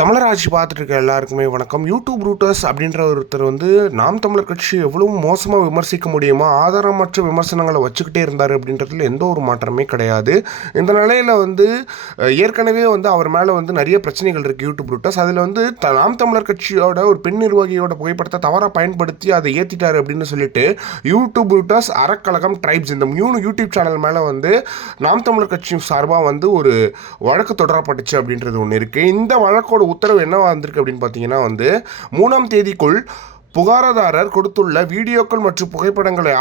தமிழராட்சி பார்த்துட்டு இருக்க எல்லாருக்குமே வணக்கம். யூடியூப் ரூட்டர்ஸ் அப்படின்ற ஒருத்தர் வந்து நாம் தமிழர் கட்சி எவ்வளோ மோசமாக விமர்சிக்க முடியுமோ ஆதாரமற்ற விமர்சனங்களை வச்சுக்கிட்டே இருந்தார் அப்படின்றதுல எந்த ஒரு மாற்றமே கிடையாது. இந்த நிலையில் வந்து ஏற்கனவே வந்து அவர் மேலே வந்து நிறைய பிரச்சனைகள் இருக்குது யூடியூப் ரூட்டர்ஸ் அதில் வந்து த நாம் தமிழர் கட்சியோட ஒரு பெண் நிர்வாகியோட புகைப்படத்தை தவறாக பயன்படுத்தி அதை ஏற்றிட்டார் அப்படின்னு சொல்லிட்டு யூடியூப் ரூட்டர்ஸ் அறக்கழகம் ட்ரைப்ஸ் இந்த மூணு யூடியூப் சேனல் மேலே வந்து நாம் தமிழர் கட்சி சார்பாக வந்து ஒரு வழக்கு தொடரப்பட்டுச்சு அப்படின்றது ஒன்று இருக்குது இந்த வழக்கோட உத்தரவு என்னவா வந்திருக்கு அப்படின்னு பார்த்தீங்கன்னா வந்து மூணாம் தேதிக்குள் புகாரதாரர் கொடுத்துள்ள வீடியோக்கள் மற்றும் புகைப்படங்களை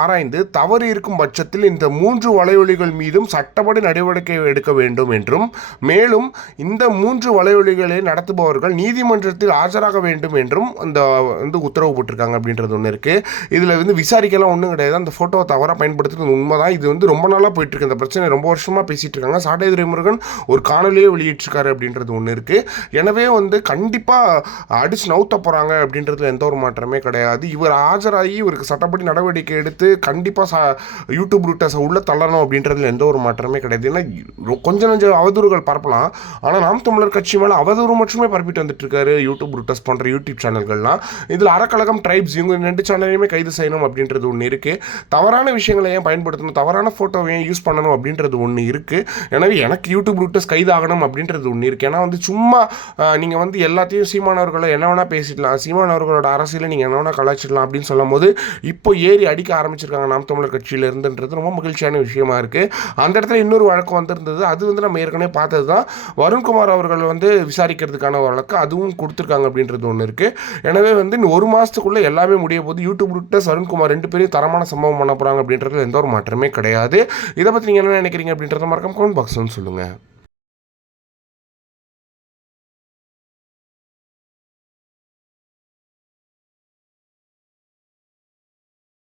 ஆராய்ந்து தவறு இருக்கும் பட்சத்தில் இந்த மூன்று வலையொலிகள் மீதும் சட்டப்படி நடவடிக்கை எடுக்க வேண்டும் என்றும் மேலும் இந்த மூன்று வலையொலிகளை நடத்துபவர்கள் நீதிமன்றத்தில் ஆஜராக வேண்டும் என்றும் அந்த வந்து உத்தரவு போட்டிருக்காங்க அப்படின்றது ஒன்று இருக்குது இதில் வந்து விசாரிக்கலாம் ஒன்றும் கிடையாது. அந்த ஃபோட்டோவை தவறாக பயன்படுத்துறது உண்மைதான். இது வந்து ரொம்ப நாளாக போயிட்டு இருக்கு இந்த பிரச்சனை ரொம்ப வருஷமாக பேசிட்டு இருக்காங்க. சாட்டை முருகன் ஒரு காணொலியே வெளியிட்டிருக்காரு அப்படின்றது ஒன்று இருக்குது எனவே வந்து கண்டிப்பாக அடிச்சு நவுத்த போகிறாங்க அப்படின்றதுல எந்த ஒரு மாற்றமே கிடையாது. இவர் ஆஜராகி இவருக்கு சட்டப்படி நடவடிக்கை எடுத்து கண்டிப்பாக சா யூடியூப் ரூட்டர்ஸை உள்ளே தள்ளணும் அப்படின்றதுல எந்த ஒரு மாற்றமே கிடையாது. ஏன்னா கொஞ்சம் கொஞ்சம் அவதூறுகள் பரப்பலாம். ஆனால் நாம் தமிழர் கட்சி மேலே அவதூறு மட்டுமே பரப்பிட்டு வந்துட்டுருக்காரு யூடியூப் ரூட்டர்ஸ் போன்ற யூடியூப் சேனல்கள்லாம் இதில் அறக்கழகம் ட்ரைப்ஸ் இவங்க ரெண்டு சேனலையுமே கைது செய்யணும் அப்படின்றது ஒன்று இருக்குது தவறான விஷயங்களை ஏன் பயன்படுத்தணும்? தவறான ஃபோட்டோவை ஏன் யூஸ் பண்ணணும் அப்படின்றது ஒன்று இருக்குது எனவே எனக்கு யூடியூப் ரூட்டர்ஸ் கைதாகணும் அப்படின்றது ஒன்று இருக்குது ஏன்னா வந்து சும்மா நீங்கள் வந்து எல்லாத்தையும் சீமானவர்களை என்ன வேணால் பேசிடலாம். சீமானவர்களோட அரசியலை நீங்கள் என்ன வேணால் கலாச்சிடலாம் அப்படின்னு சொல்லும் போது இப்போ ஏறி அடிக்க ஆரம்பிச்சிருக்காங்க நாம் தமிழர் கட்சியிலிருந்துன்றது ரொம்ப மகிழ்ச்சியான விஷயமா இருக்குது அந்த இடத்துல இன்னொரு வழக்கு வந்திருந்தது. அது வந்து நம்ம ஏற்கனவே பார்த்தது தான் வருண்குமார் அவர்கள் வந்து விசாரிக்கிறதுக்கான வழக்கு அதுவும் கொடுத்துருக்காங்க அப்படின்றது ஒன்று இருக்குது எனவே வந்து இன்னும் ஒரு மாதத்துக்குள்ளே எல்லாமே முடிய போது யூடியூப் விட்டு வருண்குமார் ரெண்டு பேரும் தரமான சம்பவம் பண்ண போகிறாங்க அப்படின்றது எந்த ஒரு மாற்றமே கிடையாது. இதை பற்றி நீங்கள் என்ன நினைக்கிறீங்க அப்படின்றத மறக்காம கமெண்ட் பாக்ஸ் வந்து சொல்லுங்கள்